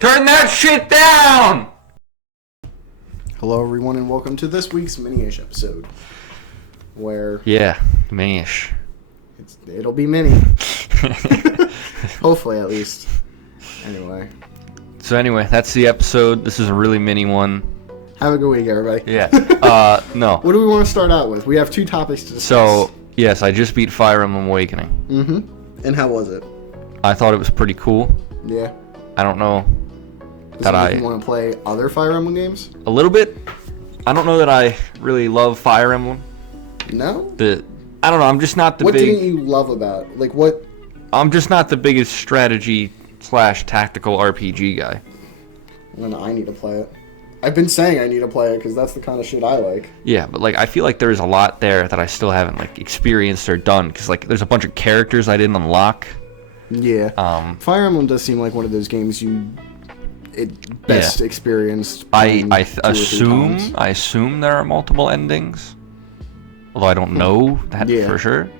Turn that shit down! Hello, everyone, and welcome to this week's Miniish episode, where Yeah, Miniish. it'll be mini. Hopefully, at least. Anyway. So anyway, that's the episode. This is a really mini one. Have a good week, everybody. Yeah. No. What do we want to start out with? We have two topics to discuss. So, yes, I just beat Fire Emblem Awakening. Mm-hmm. And how was it? I thought it was pretty cool. Yeah. I don't know You want to play other Fire Emblem games? A little bit. I don't know that I really love Fire Emblem. No? I don't know, I'm just not the What didn't you love about it? Like, what? I'm just not the biggest strategy/tactical RPG guy. Then I need to play it. I've been saying I need to play it because that's the kind of shit I like. Yeah, but I feel like there's a lot there that I still haven't experienced or done because there's a bunch of characters I didn't unlock. Yeah. Fire Emblem does seem like one of those games best experienced. I assume there are multiple endings, although I don't know that for sure.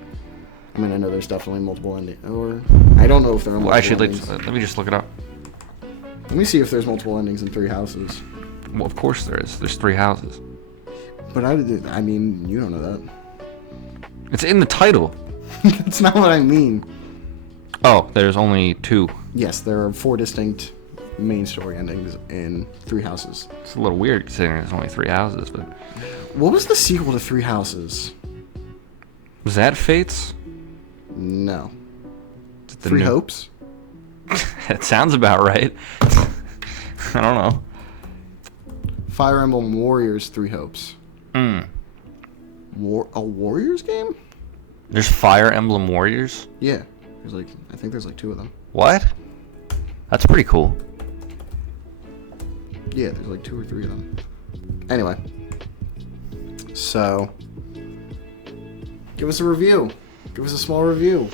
I mean, I know there's definitely multiple endings, or I don't know if there are multiple endings. Let me just look it up. Let me see if there's multiple endings in Three Houses. Well, of course there is. There's 3 houses. But I mean, you don't know that. It's in the title. That's not what I mean. Oh, there's only 2. Yes, there are 4 distinct main story endings in Three Houses. It's a little weird considering there's only 3 houses, but... What was the sequel to Three Houses? Was that Fates? No. Three Hopes? That sounds about right. I don't know. Fire Emblem Warriors Three Hopes. A Warriors game? There's Fire Emblem Warriors? Yeah. I think there's 2 of them. What? That's pretty cool. Yeah, there's 2 or 3 of them. Anyway. So, give us a review. Give us a small review.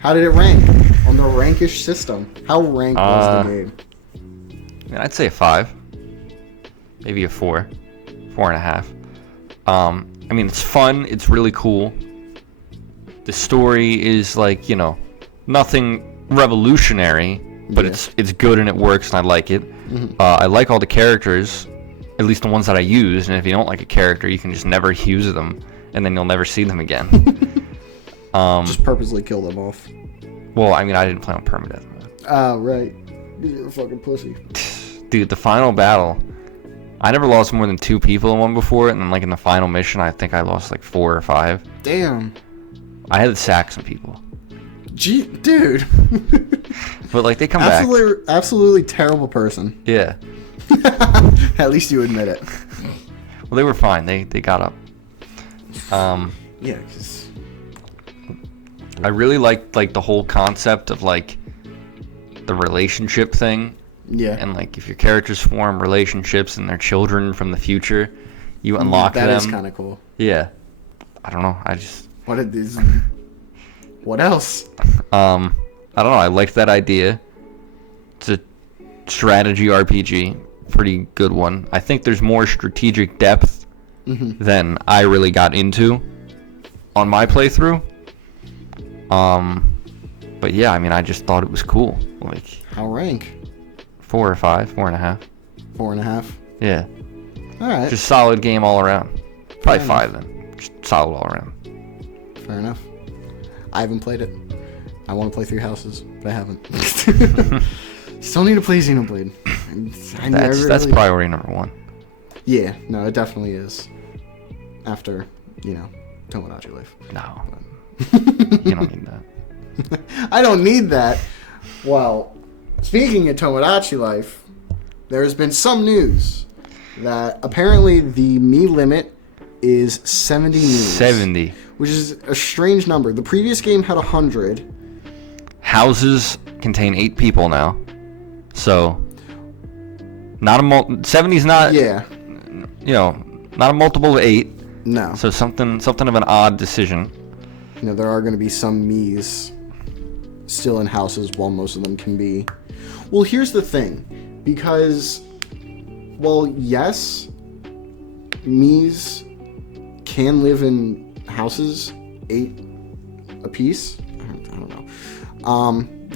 How did it rank on the rankish system? How ranked was the game? I'd say a 5. Maybe a 4. 4.5. I mean, it's fun. It's really cool. The story is nothing revolutionary, but it's good and it works and I like it. Mm-hmm. I like all the characters, at least the ones that I use. And if you don't like a character, you can just never use them, and then you'll never see them again. Just purposely kill them off. Well, I mean, I didn't play on permadeath. Oh, right. You're a fucking pussy. Dude, the final battle, I never lost more than 2 people in one before, and then in the final mission, I think I lost 4 or 5. Damn. I had to sack some people. Gee, dude. But they come back. Absolutely terrible person. Yeah. At least you admit it. Well, they were fine. They got up. Yeah, because I really liked the whole concept of the relationship thing. Yeah. And if your characters form relationships and they're children from the future, you unlock them. That is kind of cool. Yeah. I don't know. I just... What else? I don't know. I liked that idea. It's a strategy RPG. Pretty good one. I think there's more strategic depth than I really got into on my playthrough. But yeah, I mean, I just thought it was cool. How rank? 4 or 5, 4.5. 4.5. Yeah. All right. Just solid game all around. Probably 5 then. Just solid all around. Fair enough. I haven't played it. I want to play Three Houses, but I haven't. Still need to play Xenoblade. That's priority number 1. Yeah, no, it definitely is. After, Tomodachi Life. No. You don't need that. I don't need that. Well, speaking of Tomodachi Life, there's been some news that apparently the Mii limit is 70 Miis. 70. Which is a strange number. The previous game had 100. Houses contain 8 people now. So, not 70's not... Yeah. Not a multiple of 8. No. So something of an odd decision. There are going to be some Miis still in houses while most of them can be... Well, here's the thing. Because, yes, Miis can live in houses, 8 apiece. I don't know.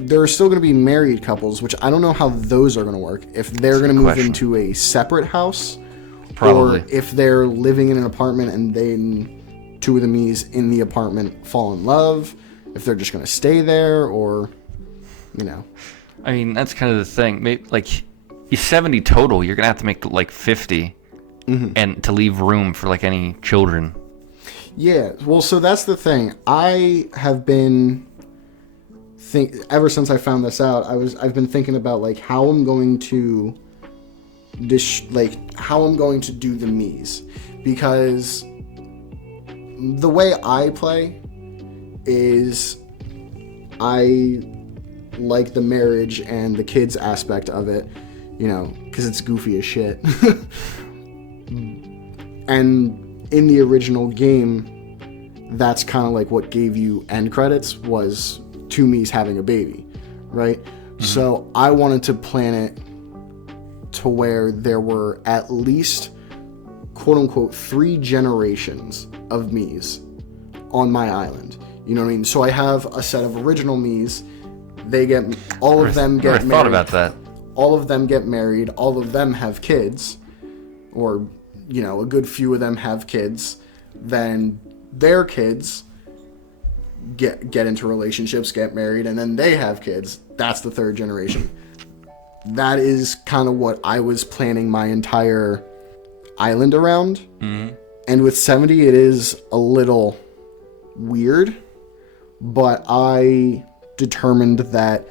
there are still going to be married couples, which I don't know how those are going to work. If they're going to move into a separate house, Probably. or if they're living in an apartment and then two of the Miis in the apartment fall in love, if they're just going to stay there, or, you know. I mean, that's kind of the thing. Maybe, like, you're 70 total. You're going to have to make, like, 50 and to leave room for, like, any children. Yeah, well, so that's the thing. I have been ever since I found this out, I've been thinking about like how I'm going to how I'm going to do the Miis, because the way I play is I like the marriage and the kids aspect of it, you know, because it's goofy as shit. And in the original game, that's kind of like what gave you end credits, was two Miis having a baby, right? Mm-hmm. So I wanted to plan it to where there were at least, quote unquote, 3 generations of Miis on my island. You know what I mean? So I have a set of original Miis. They get, all of them get married. I thought about that. All of them get married. All of them have kids, or, you know, a good few of them have kids. Then their kids get into relationships, get married, and then they have kids. That's the 3rd generation. That is kind of what I was planning my entire island around. Mm-hmm. And with 70, it is a little weird, but I determined that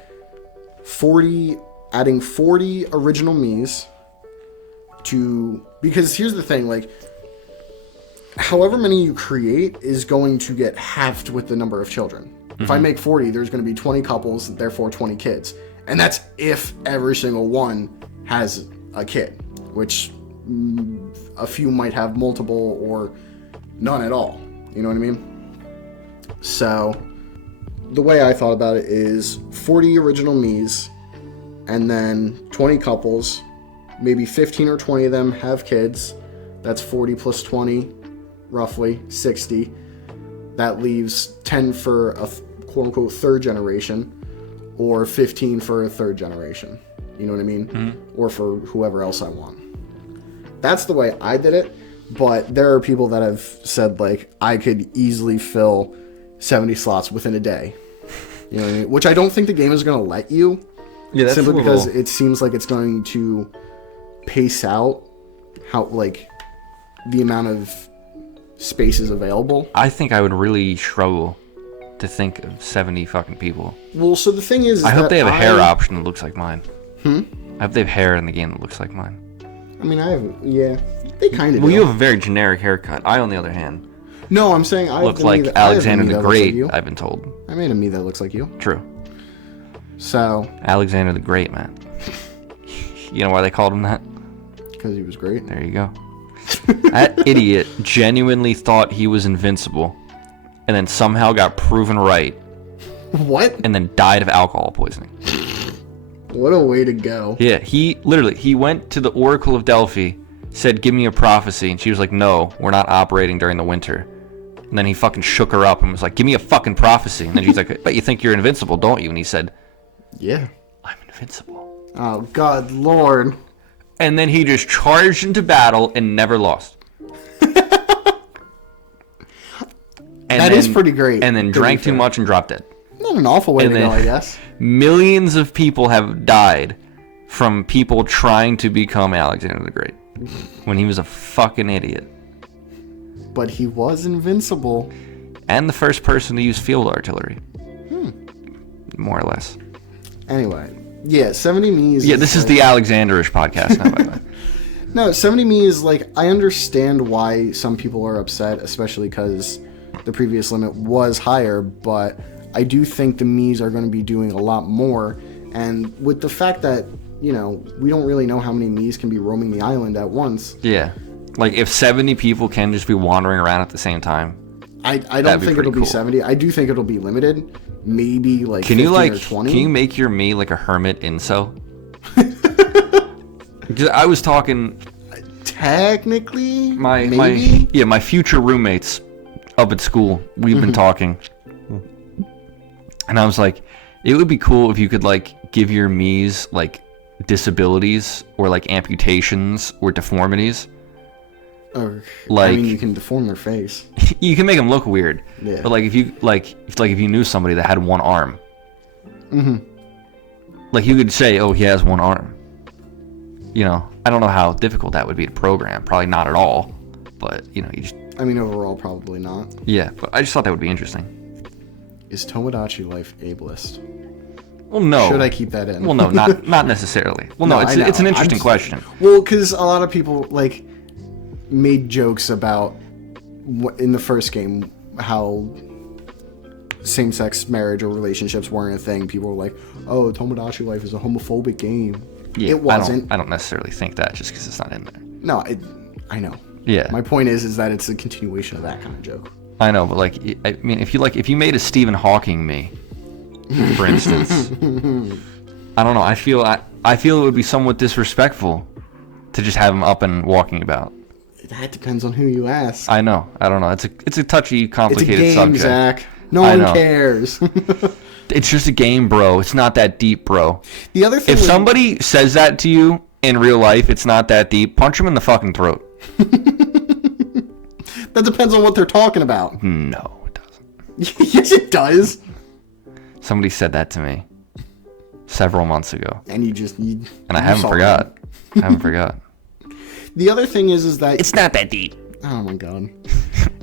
adding 40 original Miis to, because here's the thing, like, however many you create is going to get halved with the number of children. Mm-hmm. If I make 40, there's going to be 20 couples, therefore 20 kids. And that's if every single one has a kid, which a few might have multiple or none at all. You know what I mean? So the way I thought about it is 40 original Miis, and then 20 couples, maybe 15 or 20 of them have kids. That's 40 plus 20. Roughly 60. That leaves 10 for a quote-unquote 3rd generation, or 15 for a 3rd generation. You know what I mean? Mm-hmm. Or for whoever else I want. That's the way I did it, but there are people that have said, like, I could easily fill 70 slots within a day. You know what I mean? Which I don't think the game is going to let you. Yeah, that's simply because it seems like it's going to pace out how, like, the amount of spaces available. I think I would really struggle to think of 70 fucking people. Well, so the thing is I hope they have a hair option that looks like mine. I hope they have hair in the game that looks like mine. I mean, they kind of do. Well, you have a very generic haircut. I, on the other hand, no, I'm saying I look like Alexander the Great, I've been told. I made a Mii that looks like you. True. So Alexander the Great, man. You know why they called him that? Because he was great. There you go. That idiot genuinely thought he was invincible, and then somehow got proven right. What? And then died of alcohol poisoning. What a way to go. Yeah, he went to the Oracle of Delphi, said, "Give me a prophecy," and she was like, "No, we're not operating during the winter." And then he fucking shook her up and was like, "Give me a fucking prophecy." And then she's like, "But you think you're invincible, don't you?" And he said, "Yeah, I'm invincible." Oh, God, Lord. And then he just charged into battle and never lost. That is pretty great. And then drank too much and dropped dead. Not an awful way to go, I guess. Millions of people have died from people trying to become Alexander the Great when he was a fucking idiot. But he was invincible. And the first person to use field artillery. More or less. Anyway. Yeah, 70 Miis. Yeah, this is the Alexanderish podcast now, by the way. No, 70 Miis is like, I understand why some people are upset, especially because the previous limit was higher, but I do think the Miis are going to be doing a lot more. And with the fact that, you know, we don't really know how many Miis can be roaming the island at once. Yeah. Like, if 70 people can just be wandering around at the same time. I don't think it'll be 70. I do think it'll be limited. Maybe like 15 or 20. Can you make your Mii like a hermit incel? I was talking. Technically, my future roommates up at school. We've been talking, and I was like, It would be cool if you could like give your Miis like disabilities or like amputations or deformities. Or, Like, I mean, you can deform their face. you can make them look weird. Yeah. But like if you knew somebody that had one arm. Like you could say, oh, he has one arm. You know, I don't know how difficult that would be to program. Probably not at all. But you know, you just. I mean, overall, probably not. Yeah, but I just thought that would be interesting. Is Tomodachi Life ableist? Well, no. Should I keep that in? Well, no, not necessarily. Well, no, it's an interesting question. Well, because a lot of people like made jokes about in the first game how same-sex marriage or relationships weren't a thing. People were like, "Oh, Tomodachi Life is a homophobic game." Yeah, it wasn't. I don't necessarily think that just because it's not in there. No, I know. Yeah. My point is that it's a continuation of that kind of joke. I know, but like, I mean, if you made a Stephen Hawking me, for instance, I don't know. I feel it would be somewhat disrespectful to just have him up and walking about. That depends on who you ask. I know. I don't know. It's a touchy, complicated it's a game, subject. Zach. No one cares. It's just a game, bro. It's not that deep, bro. The other thing, if somebody says that to you in real life, it's not that deep. Punch him in the fucking throat. That depends on what they're talking about. No, it doesn't. Yes, it does. Somebody said that to me several months ago, and I haven't forgot. I haven't forgot. The other thing is that it's not that deep. Oh my god,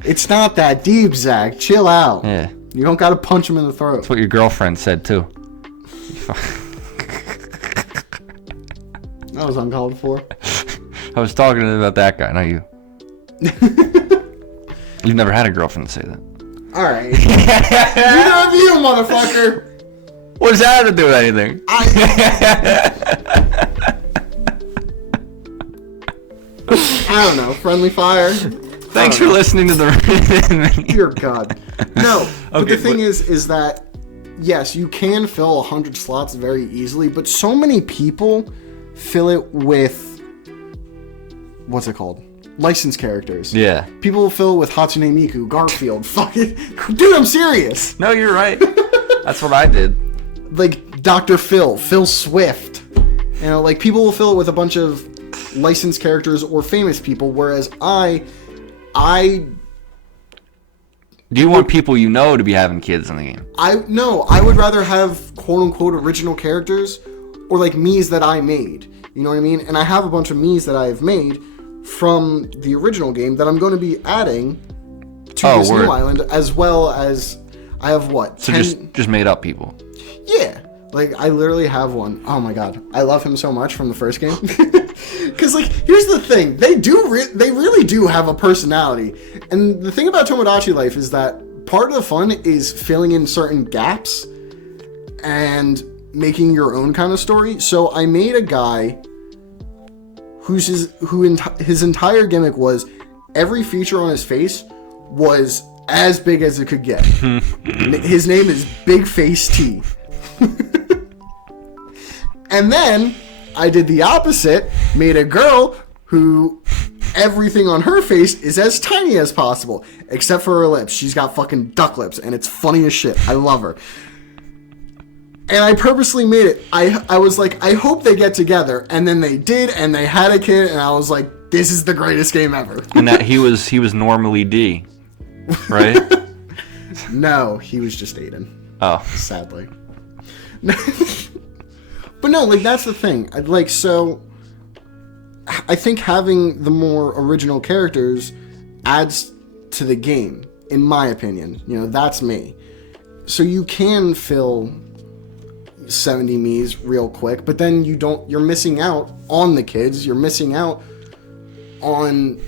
it's not that deep, Zach. Chill out. Yeah, you don't gotta punch him in the throat. That's what your girlfriend said too. That was uncalled for. I was talking about that guy, not you. You've never had a girlfriend say that. Alright. Neither of you, motherfucker! What does that have to do with anything? I don't know. Friendly fire? Thanks for listening to the... Dear God. No, okay, but the thing is that, yes, you can fill 100 slots very easily, but so many people fill it with... What's it called? Licensed characters. Yeah. People fill it with Hatsune Miku, Garfield, fucking... Dude, I'm serious! No, you're right. That's what I did. Like, Dr. Phil Swift. You know, like, people will fill it with a bunch of licensed characters or famous people, whereas I do you want people you know to be having kids in the game? No, I would rather have quote-unquote original characters or, like, Miis that I made. You know what I mean? And I have a bunch of Miis that I've made from the original game that I'm going to be adding to this new island, as well as I have what? So 10... just made up people. Yeah. Like, I literally have one. Oh my god. I love him so much from the first game. Because, like, here's the thing. They really do have a personality. And the thing about Tomodachi Life is that part of the fun is filling in certain gaps and making your own kind of story. So I made a guy his entire gimmick was every feature on his face was as big as it could get. His name is Big Face T. And then I did the opposite, made a girl who everything on her face is as tiny as possible, except for her lips. She's got fucking duck lips, and it's funny as shit. I love her. And I purposely made it. I was like, I hope they get together. And then they did, and they had a kid, and I was like, this is the greatest game ever. And that he was normally D, right? No, he was just Aiden. Oh. Sadly. But no, like, that's the thing. Like, so I think having the more original characters adds to the game, in my opinion. You know, that's me. So you can fill 70 Miis real quick, but then you're missing out on the kids. You're missing out on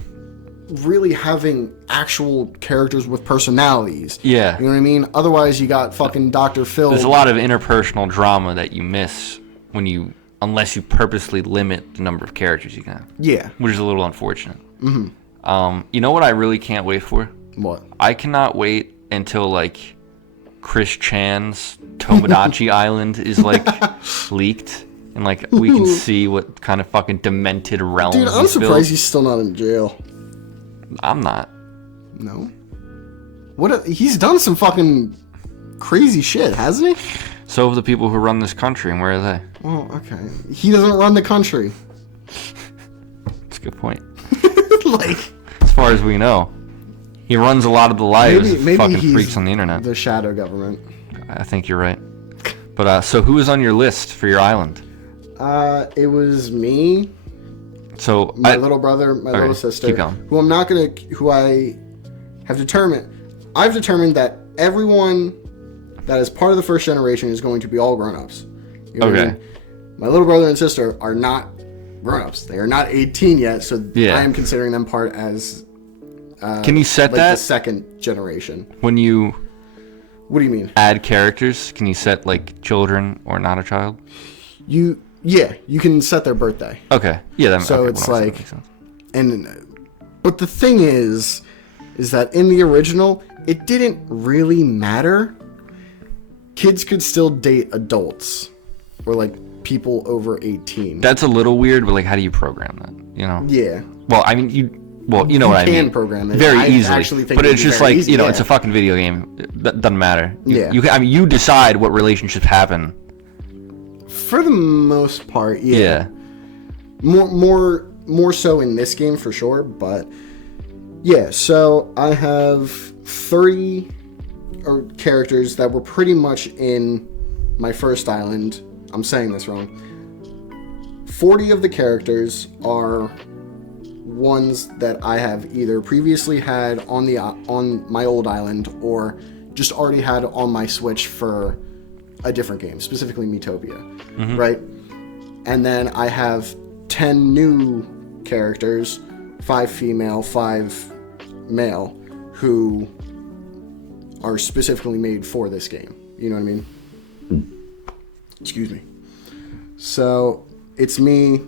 really having actual characters with personalities. Yeah. You know what I mean? Otherwise, you got fucking Dr. Phil. There's a lot of interpersonal drama that you miss unless you purposely limit the number of characters you can have. Yeah. Which is a little unfortunate. Mm-hmm. You know what I really can't wait for? What? I cannot wait until, like, Chris Chan's Tomodachi Island is, like, leaked. And, like, we can see what kind of fucking demented realm Dude, I'm surprised he's still not in jail. I'm not. No? He's done some fucking crazy shit, hasn't he? So have the people who run this country, and where are they? Well, okay. He doesn't run the country. That's a good point. Like, as far as we know, he runs a lot of the lives maybe of fucking he's freaks on the internet. the shadow government. I think you're right. But so who was on your list for your island? It was me, So my little brother, my little sister, keep going. who I have determined. I've determined that everyone that is part of the first generation is going to be all grown-ups. You know what I Okay. mean? My little brother and sister are not grown-ups. They are not 18 yet, so Yeah. I am considering them part as Can you set like that the second generation. when you What do you mean? add characters? Can you set like children or not a child? You can set their birthday. Okay. Yeah. That, So okay, it's well, that like- makes sense. But the thing is that in the original, it didn't really matter. Kids could still date adults or like people over 18. That's a little weird, but like, how do you program that? You know? Yeah. Well, I mean, you know what I mean. You can program it. Very I easily. actually think But it'd it's be just very like, easy, you know, yeah. it's a fucking video game. That doesn't matter. Yeah. You decide what relationships happen. For the most part, yeah. More so in this game for sure, but yeah, so I have 30 characters that were pretty much in my first island. I'm saying this wrong. 40 of the characters are ones that I have either previously had on my old island or just already had on my Switch for a different game, specifically Miitopia, right? And then I have 10 new characters, 5 female, 5 male, who are specifically made for this game. You know what I mean? Excuse me. So it's me,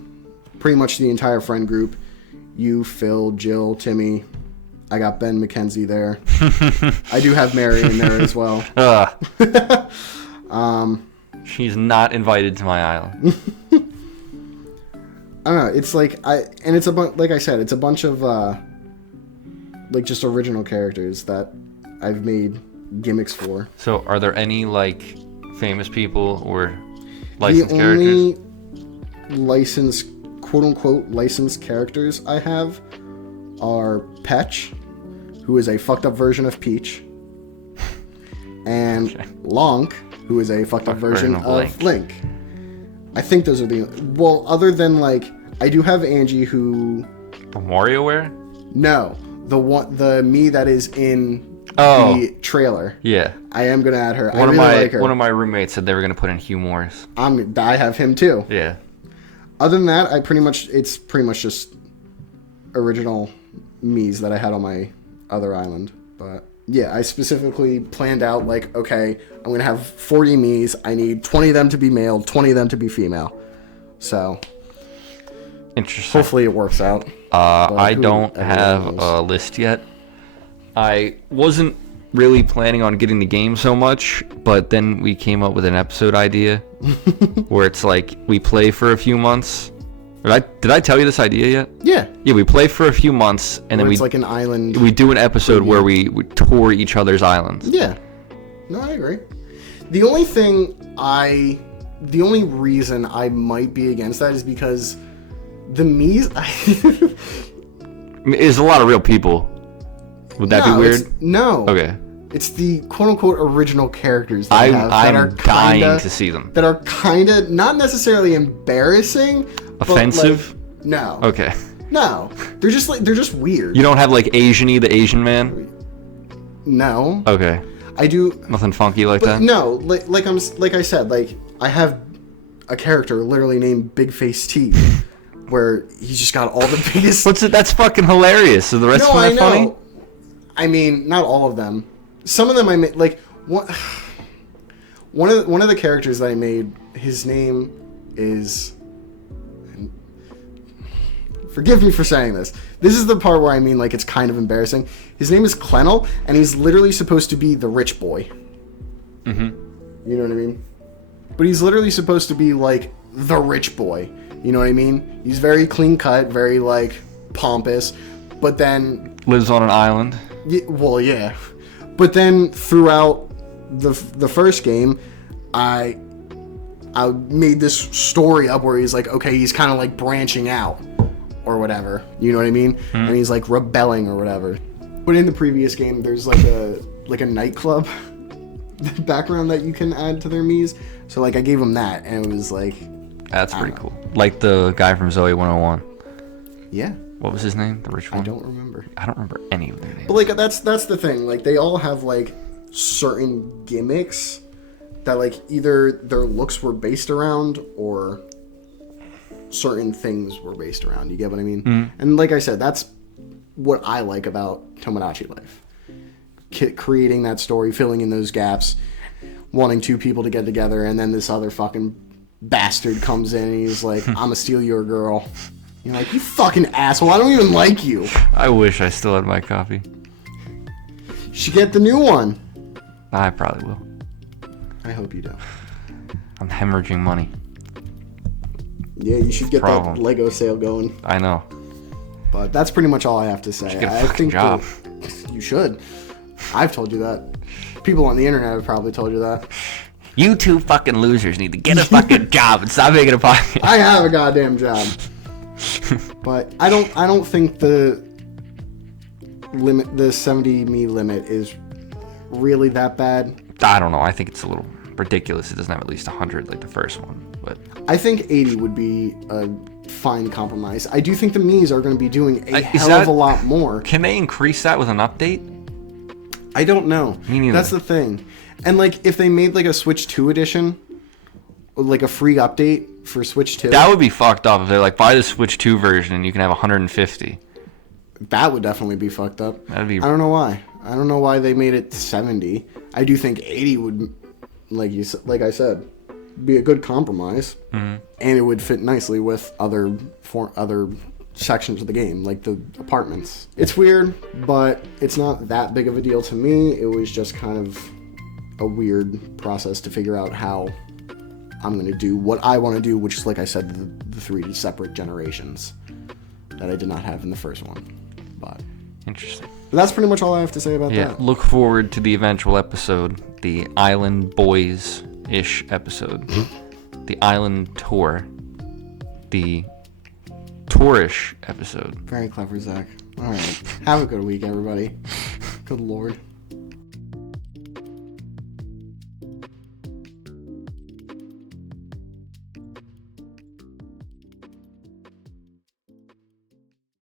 pretty much the entire friend group. You, Phil, Jill, Timmy. I got Ben McKenzie there. I do have Mary in there as well. She's not invited to my island. I don't know. It's like it's a bunch. Like I said, it's a bunch of like just original characters that I've made gimmicks for. So, are there any like famous people or licensed The characters? only licensed, quote unquote, licensed characters I have are Petch, who is a fucked up version of Peach, and Lonk, who is a fucked up version of Link. I think those are the other than like I do have Angie who From WarioWare? no the me that is in the trailer. Yeah. I am gonna add her. One I of really my like her. one of my roommates said they were gonna put in Hugh Morris. I have him too. Yeah. Other than that, it's pretty much just original me's that I had on my other island. But yeah, I specifically planned out like, okay, I'm going to have 40 me's. I need 20 of them to be male, 20 of them to be female. So Interesting. hopefully it works out. I who don't everyone have knows. a list yet. I wasn't really planning on getting the game so much, but then we came up with an episode idea where it's like we play for a few months. Did I tell you this idea yet? Yeah. Yeah, we play for a few months and then It's like an island. we do an episode where we tour each other's islands. Yeah. No, I agree. The only reason I might be against that is because the me's. I mean, there's a lot of real people. Would that be weird? No. Okay. It's the quote-unquote original characters that I have that are I'm dying kinda, to see them. that are kind of not necessarily embarrassing, Offensive? But like, no. Okay. No. They're just weird. You don't have like Asian-y, the Asian man? No. Okay. I do. Nothing funky like that? No. Like I said, like I have a character literally named Big Face T, where he's just got all the biggest. That's fucking hilarious. Is the rest of them funny? I mean, not all of them. Some of them I made like one of the characters that I made. His name is. Forgive me for saying this. This is the part where I mean like it's kind of embarrassing. His name is Clennel, and he's literally supposed to be the rich boy. Mm-hmm. You know what I mean? But he's literally supposed to be like the rich boy. You know what I mean? He's very clean cut, very like pompous, but then Lives on an island. yeah. But then throughout the first game, I made this story up where he's like, okay, he's kind of like branching out or whatever. You know what I mean? And he's like rebelling or whatever. But in the previous game, there's like a nightclub background that you can add to their Miis. So like I gave him that, and it was like, That's pretty cool. Like the guy from Zoe 101. yeah. What was his name? The rich one? I don't remember. I don't remember any of their names. But like that's the thing. Like they all have like certain gimmicks that like either their looks were based around or certain things were based around. You get what I mean? And like I said, that's what I like about Tomodachi Life. Creating that story, filling in those gaps, wanting two people to get together, and then this other fucking bastard comes in and he's like, I'm gonna steal your girl. You're like, you fucking asshole, I don't even like you. I wish I still had my copy. You should get the new one. I probably will. I hope you don't. I'm hemorrhaging money. Yeah, you should get that Lego sale going. I know. But that's pretty much all I have to say. Get a fucking job. You should. I've told you that. People on the internet have probably told you that. You two fucking losers need to get a fucking job and stop making a podcast. I have a goddamn job. But I don't think the 70 me limit is really that bad. I don't know. I think it's a little ridiculous. It doesn't have at least 100 like the first one. But I think 80 would be a fine compromise. I do think the Miis are going to be doing a hell of a lot more. Can they increase that with an update? I don't know. Me neither. That's the thing. And like if they made like a Switch 2 edition, like a free update for Switch 2. That would be fucked up if they're like, buy the Switch 2 version and you can have 150. That would definitely be fucked up. That'd be. I don't know why. I don't know why they made it 70. I do think 80 would, like I said, be a good compromise, and it would fit nicely with other sections of the game, like the apartments. It's weird, but it's not that big of a deal to me. It was just kind of a weird process to figure out how I'm going to do what I want to do, which is, like I said, the three separate generations that I did not have in the first one. But Interesting. But that's pretty much all I have to say about that. Look forward to the eventual episode, the Island Boys-ish episode. The Island Tour. The tourish episode. Very clever, Zach. All right. Have a good week, everybody. Good Lord.